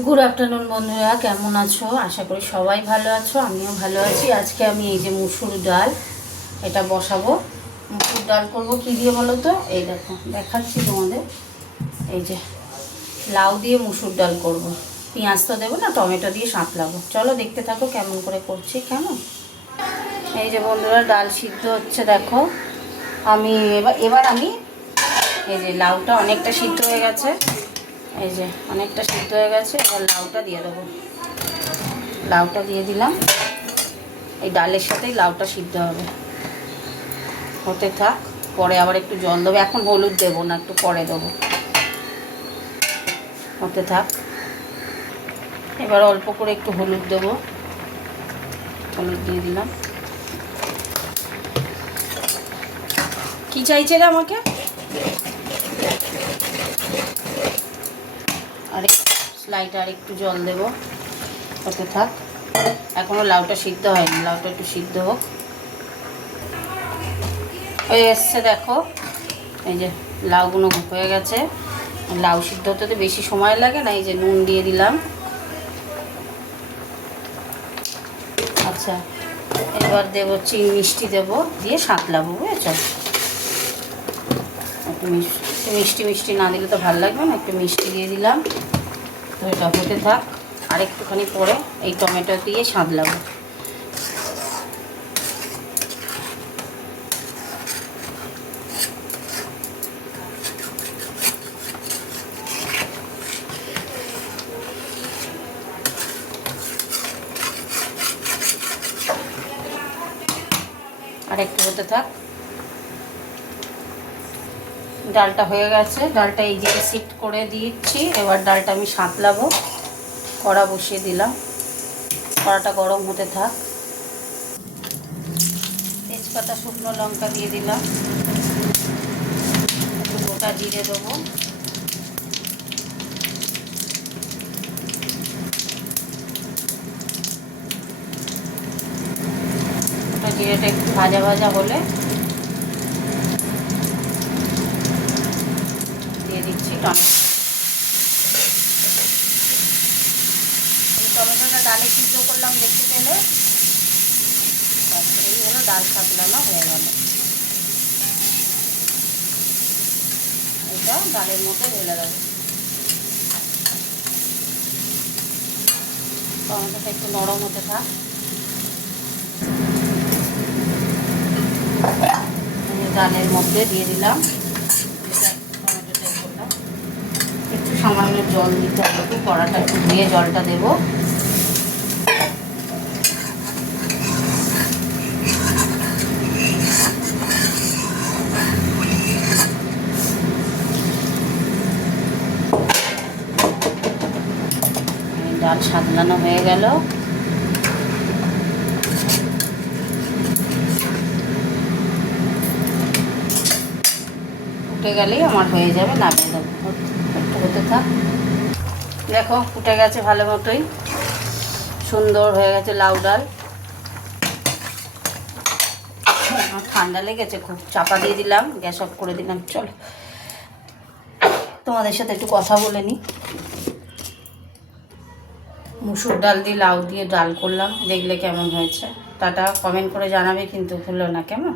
Good afternoon বন্ধুরা, কেমন আছো? আশা করি সবাই ভালো আছো, আমিও ভালো আছি। আজকে আমি এই যে মুসুর ডাল এটা বসাবো। মুসুর ডাল করবো কী দিয়ে বলো তো? এই দেখো দেখাচ্ছি তোমাদের। এই যে লাউ দিয়ে মুসুর ডাল করব। পেঁয়াজ তো দেবো না, টমেটো দিয়ে সাঁতলাবো। চলো দেখতে থাকো কেমন করে করছি। কেমন? এই যে বন্ধুরা, ডাল সিদ্ধ হচ্ছে দেখো। আমি এবার আমি এই যে লাউটা অনেকটা সিদ্ধ হয়ে গেছে, এই যে অনেকটা সিদ্ধ হয়ে গেছে। এবার লাউটা দিয়ে দেবো। লাউটা দিয়ে দিলাম। এই ডালের সাথেই লাউটা সিদ্ধ হবে, হতে থাক। পরে আবার একটু জল দেবো, এখন হলুদ দেবো না, একটু পরে দেবো। হতে থাক। এবার অল্প করে একটু হলুদ দেবো, হলুদ দিয়ে দিলাম। কি চাইছে রে আমাকে? আর স্লাইডে আর একটু জল দেবো, হতে থাক। এখনও লাউটা সিদ্ধ হয়নি, লাউটা একটু সিদ্ধ হোক। হয়ে এসছে দেখো, এই যে লাউগুলো হয়ে গেছে। লাউ সিদ্ধ হতে তো বেশি সময় লাগে না। এই যে নুন দিয়ে দিলাম। আচ্ছা, এবার দেবো চিনি, মিষ্টি দেবো, দিয়ে সাঁতলাবো, বুঝেছ? একটু মিষ্টি মিষ্টি না দিলে তো ভালো লাগবে না, একটু মিষ্টি দিয়ে দিলাম। তো এটা হতে থাক। আর একটুখানি পরে এই টমেটো দিয়ে সাঁতলাবো। আর একটু হতে থাক। ডালটা হয়ে গেছে, ডালটা এই দিকে শিফট করে দিচ্ছি। এবার ডালটা আমি সাঁতলাবো। কড়া বসিয়ে দিলাম, কড়াটা গরম হতে থাক। তেজপাতা, শুকনো লঙ্কা দিয়ে দিলাম, একটু গোটা জিরে দেবো, গোটা জিরেটা একটু ভাজা ভাজা হলে দিয়ে দিচ্ছি টমেটো। এই টমেটোটা ডালে সিদ্ধ করলাম দেখতে পেলে। এই হলো ডাল সাঁতলানো হয়ে গেল। এটা ডালের মধ্যে ঢেলে দেবো। টমেটোটা একটু নরম হতে থাক। ডালের মধ্যে দিয়ে দিলাম টমেটোটা করলাম। একটু সামান্য জল দিতে হবে, একটু কড়াটা একটু ধুয়ে জলটা দেবো। ডাল সাঁতলানো হয়ে গেল। ফুটে গেলেই আমার হয়ে যাবে, নামিয়ে দেবো। একটু হতে থাক। দেখো ফুটে গেছে ভালো মতোই, সুন্দর হয়ে গেছে লাউ ডাল। আমার ঠান্ডা লেগেছে খুব, চাপা দিয়ে দিলাম, গ্যাস অফ করে দিলাম। চলো তোমাদের সাথে একটু কথা বলে নিই। মুসুর ডাল দিয়ে লাউ দিয়ে ডাল করলাম, দেখলে কেমন হয়েছে? টাটা, কমেন্ট করে জানাবে কিন্তু ভুলো না, কেমন?